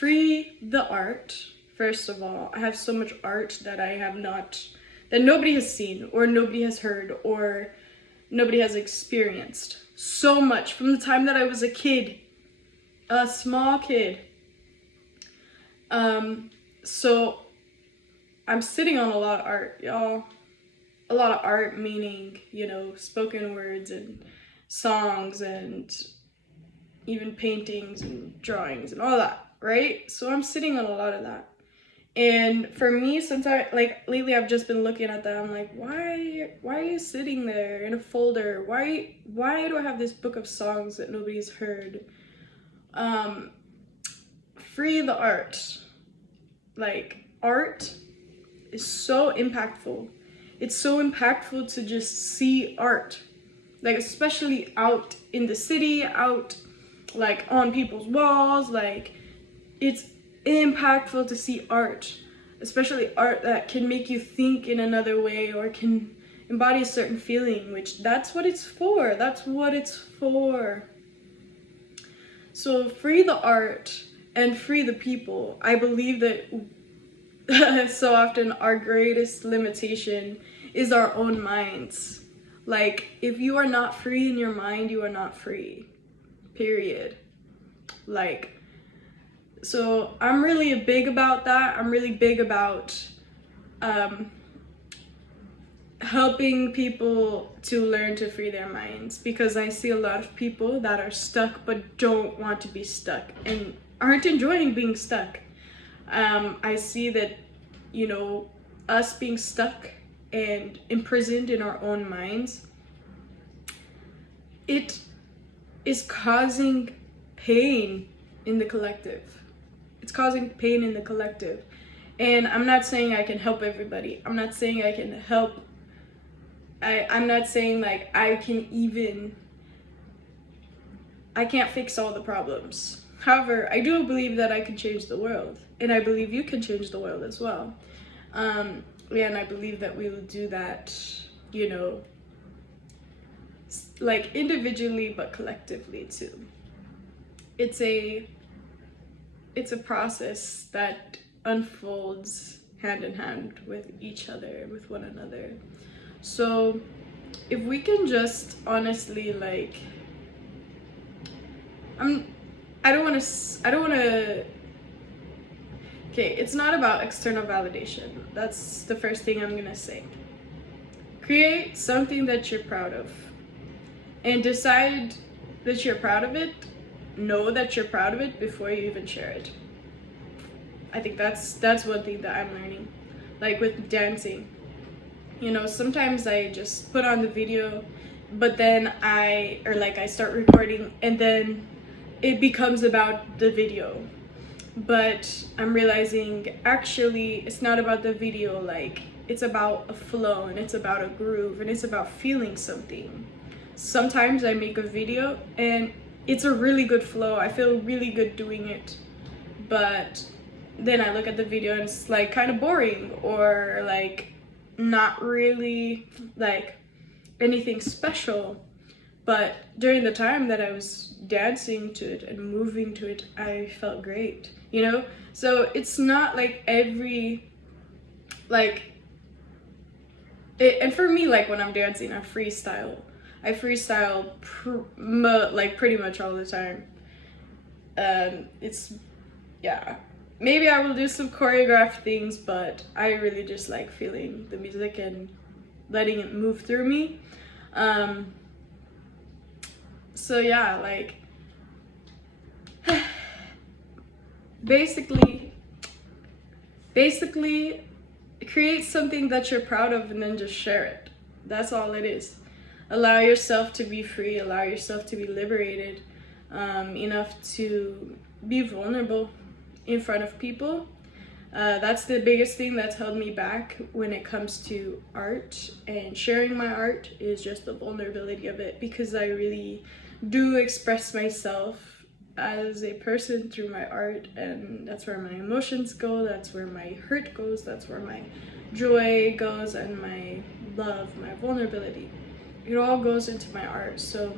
free the art. First of all, I have so much art that that nobody has seen or nobody has heard or nobody has experienced. So much from the time that I was a kid, a small kid. So I'm sitting on a lot of art, y'all. A lot of art meaning, you know, spoken words and songs and even paintings and drawings and all that, right? So I'm sitting on a lot of that. And for me, since lately I've just been looking at that, I'm like, why are you sitting there in a folder? Why do I have this book of songs that nobody's heard? Free the art. Like, art is so impactful. It's so impactful to just see art. Like, especially out in the city, out like on people's walls, like it's impactful to see art, especially art that can make you think in another way or can embody a certain feeling, which that's what it's for. So free the art and free the people. I believe that so often our greatest limitation is our own minds. Like, if you are not free in your mind, you are not free, period. Like, so I'm really big about that. I'm really big about helping people to learn to free their minds, because I see a lot of people that are stuck but don't want to be stuck and aren't enjoying being stuck. I see that, you know, us being stuck and imprisoned in our own minds, it is causing pain in the collective. It's causing pain in the collective. And I'm not saying I can help everybody. I'm not saying I can help. I'm not saying like I can't fix all the problems. However, I do believe that I can change the world. And I believe you can change the world as well. And I believe that we will do that, you know, like individually but collectively too. It's a process that unfolds hand in hand with each other, with one another. So if we can just honestly, like, I don't want to okay, it's not about external validation. That's the first thing I'm gonna say. Create something that you're proud of and decide that you're proud of it. Know that you're proud of it before you even share it. I think that's one thing that I'm learning. Like with dancing, you know, sometimes I just put on the video, but then I start recording and then it becomes about the video. But I'm realizing actually it's not about the video, like it's about a flow and it's about a groove and it's about feeling something. Sometimes I make a video and it's a really good flow. I feel really good doing it. But then I look at the video and it's like kind of boring or like not really like anything special. But during the time that I was dancing to it and moving to it, I felt great, you know? So it's not like and for me, like when I'm dancing, I freestyle like pretty much all the time. Yeah, maybe I will do some choreographed things, but I really just like feeling the music and letting it move through me. So yeah, like basically create something that you're proud of and then just share it. That's all it is. Allow yourself to be free, allow yourself to be liberated, enough to be vulnerable in front of people. That's the biggest thing that's held me back when it comes to art and sharing my art, is just the vulnerability of it, because I really do express myself as a person through my art, and that's where my emotions go, that's where my hurt goes, that's where my joy goes, and my love, my vulnerability. It all goes into my art. So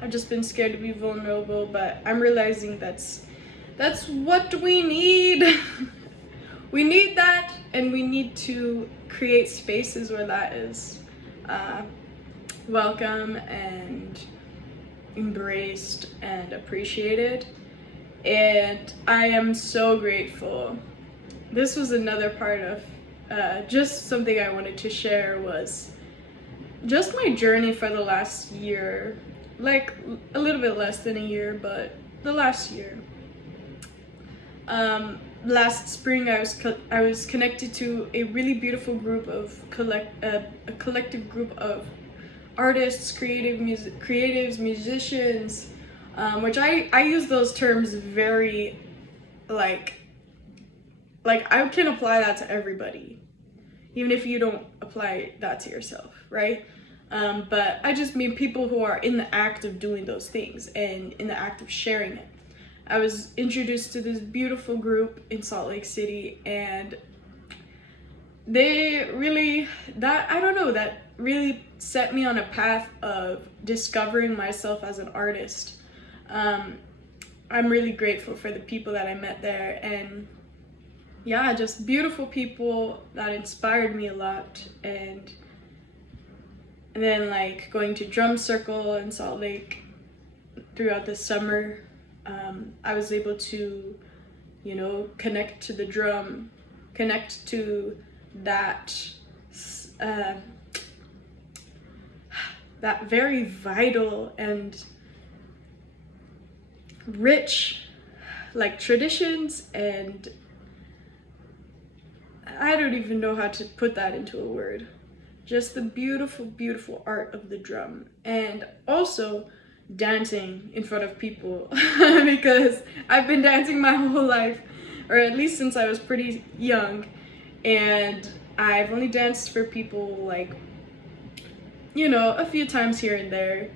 I've just been scared to be vulnerable, but I'm realizing that's That's what we need. We need that, and we need to create spaces where that is uh, welcome and embraced and appreciated. And I am so grateful. This was another part of just something I wanted to share, was just my journey for the last year, like a little bit less than a year, but the last year. Last spring, I was connected to a really beautiful group of a collective group of artists, creatives, musicians, which I use those terms very like I can apply that to everybody, even if you don't apply that to yourself, right? But I just mean people who are in the act of doing those things and in the act of sharing it. I was introduced to this beautiful group in Salt Lake City, and they really, that really set me on a path of discovering myself as an artist. I'm really grateful for the people that I met there, and yeah, just beautiful people that inspired me a lot. And then like going to drum circle in Salt Lake throughout the summer, I was able to, connect to the drum, connect to that that very vital and rich like traditions, and I don't even know how to put that into a word. Just the beautiful, beautiful art of the drum, and also dancing in front of people because I've been dancing my whole life, or at least since I was pretty young, and I've only danced for people like, a few times here and there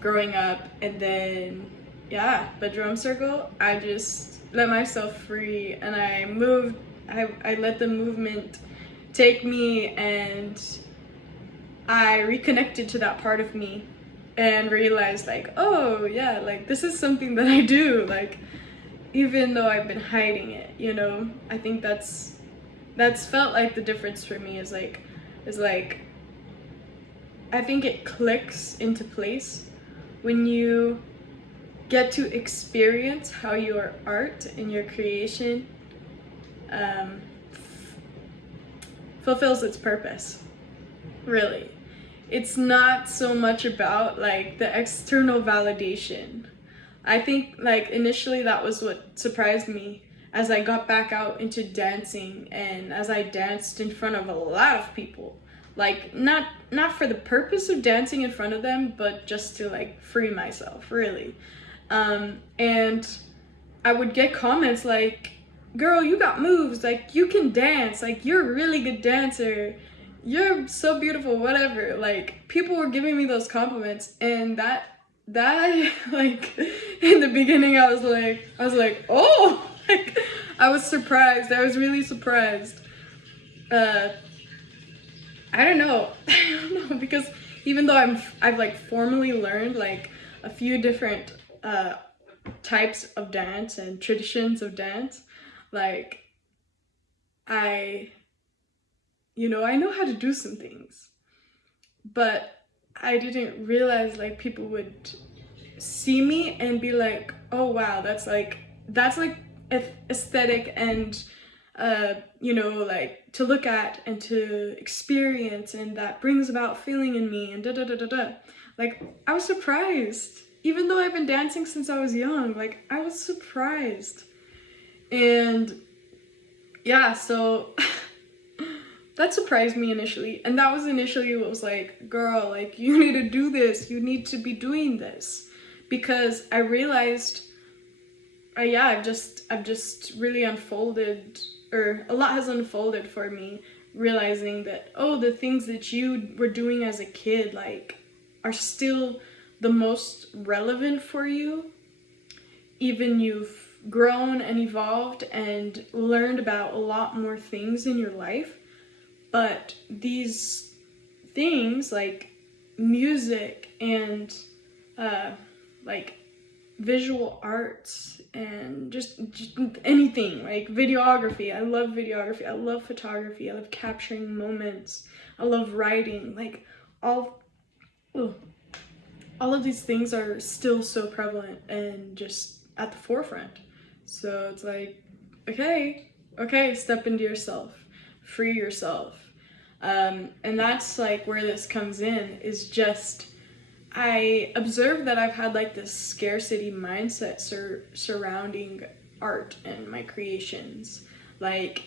growing up. And then, yeah, but drum circle, I just let myself free, and I moved. I let the movement take me, and I reconnected to that part of me and realized like, oh yeah, like this is something that I do, like even though I've been hiding it, I think that's felt like the difference for me, is like I think it clicks into place when you get to experience how your art and your creation fulfills its purpose. Really, it's not so much about like the external validation. I think like initially that was what surprised me as I got back out into dancing, and as I danced in front of a lot of people, like not for the purpose of dancing in front of them, but just to like free myself, really. And I would get comments like, girl, you got moves, like you can dance, like you're a really good dancer, you're so beautiful, whatever. Like people were giving me those compliments, and that like in the beginning I was like, oh, like I was surprised. I was really surprised. I don't know. I don't know, because even though I've like formally learned like a few different types of dance and traditions of dance, like I know how to do some things, but I didn't realize like people would see me and be like, oh wow, that's like aesthetic and like to look at and to experience, and that brings about feeling in me, and da da da da da. Like I was surprised, even though I've been dancing since I was young. Like I was surprised. And yeah, so that surprised me initially, and that was initially what was like, girl, like you need to do this, you need to be doing this, because I realized I've just really unfolded, or a lot has unfolded for me, realizing that, oh, the things that you were doing as a kid like are still the most relevant for you, even you've grown and evolved and learned about a lot more things in your life. But these things like music and like visual arts and just anything like videography. I love videography. I love photography. I love capturing moments. I love writing. Like all of these things are still so prevalent and just at the forefront. So it's like, okay, step into yourself, free yourself. And that's like where this comes in, is just, I observe that I've had like this scarcity mindset surrounding art and my creations. Like,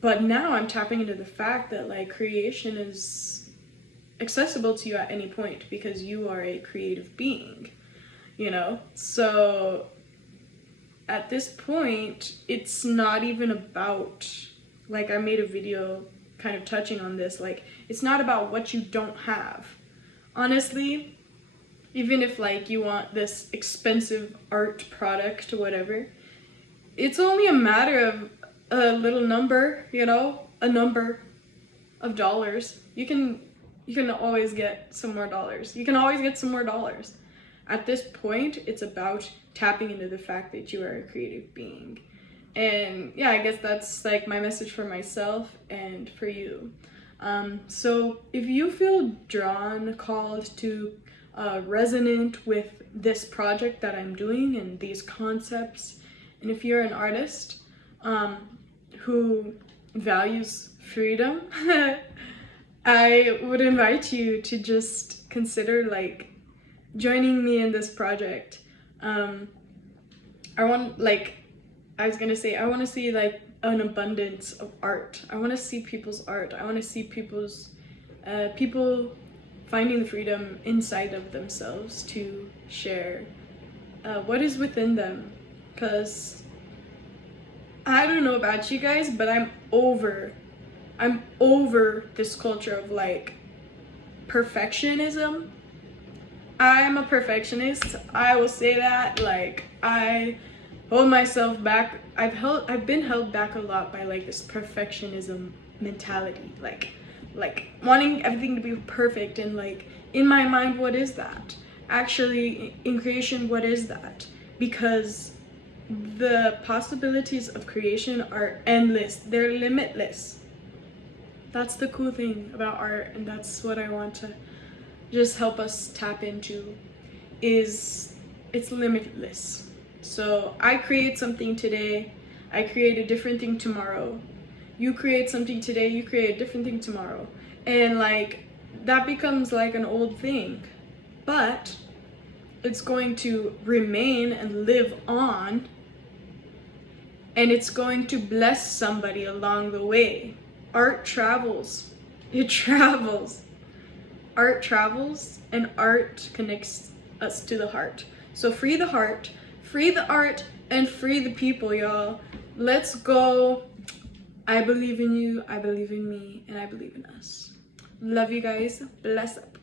but now I'm tapping into the fact that like creation is accessible to you at any point because you are a creative being, you know? So at this point, it's not even about, like, I made a video kind of touching on this, like, it's not about what you don't have. Honestly, even if like you want this expensive art product or whatever, it's only a matter of a little number, you know, a number of dollars. You can always get some more dollars. You can always get some more dollars. At this point, it's about tapping into the fact that you are a creative being. And yeah, I guess that's like my message for myself and for you. So if you feel drawn, called to, resonant with this project that I'm doing and these concepts, and if you're an artist who values freedom, I would invite you to just consider like joining me in this project. I want to see like an abundance of art. I want to see people's art. I want to see people's people finding the freedom inside of themselves to share what is within them. Because I don't know about you guys, but I'm over this culture of like perfectionism. I'm a perfectionist. I will say that. Like, I hold myself back. I've been held back a lot by like this perfectionism mentality, like wanting everything to be perfect. And like in my mind, what is that? Actually, in creation, what is that? Because the possibilities of creation are endless. They're limitless. That's the cool thing about art, and that's what I want to just help us tap into, is it's limitless. So I create something today, I create a different thing tomorrow. You create something today, you create a different thing tomorrow. And like that becomes like an old thing, but it's going to remain and live on, and it's going to bless somebody along the way. Art travels. It travels. Art travels, and art connects us to the heart. So free the heart, free the art, and free the people, y'all. Let's go. I believe in you, I believe in me, and I believe in us. Love you guys. Bless up.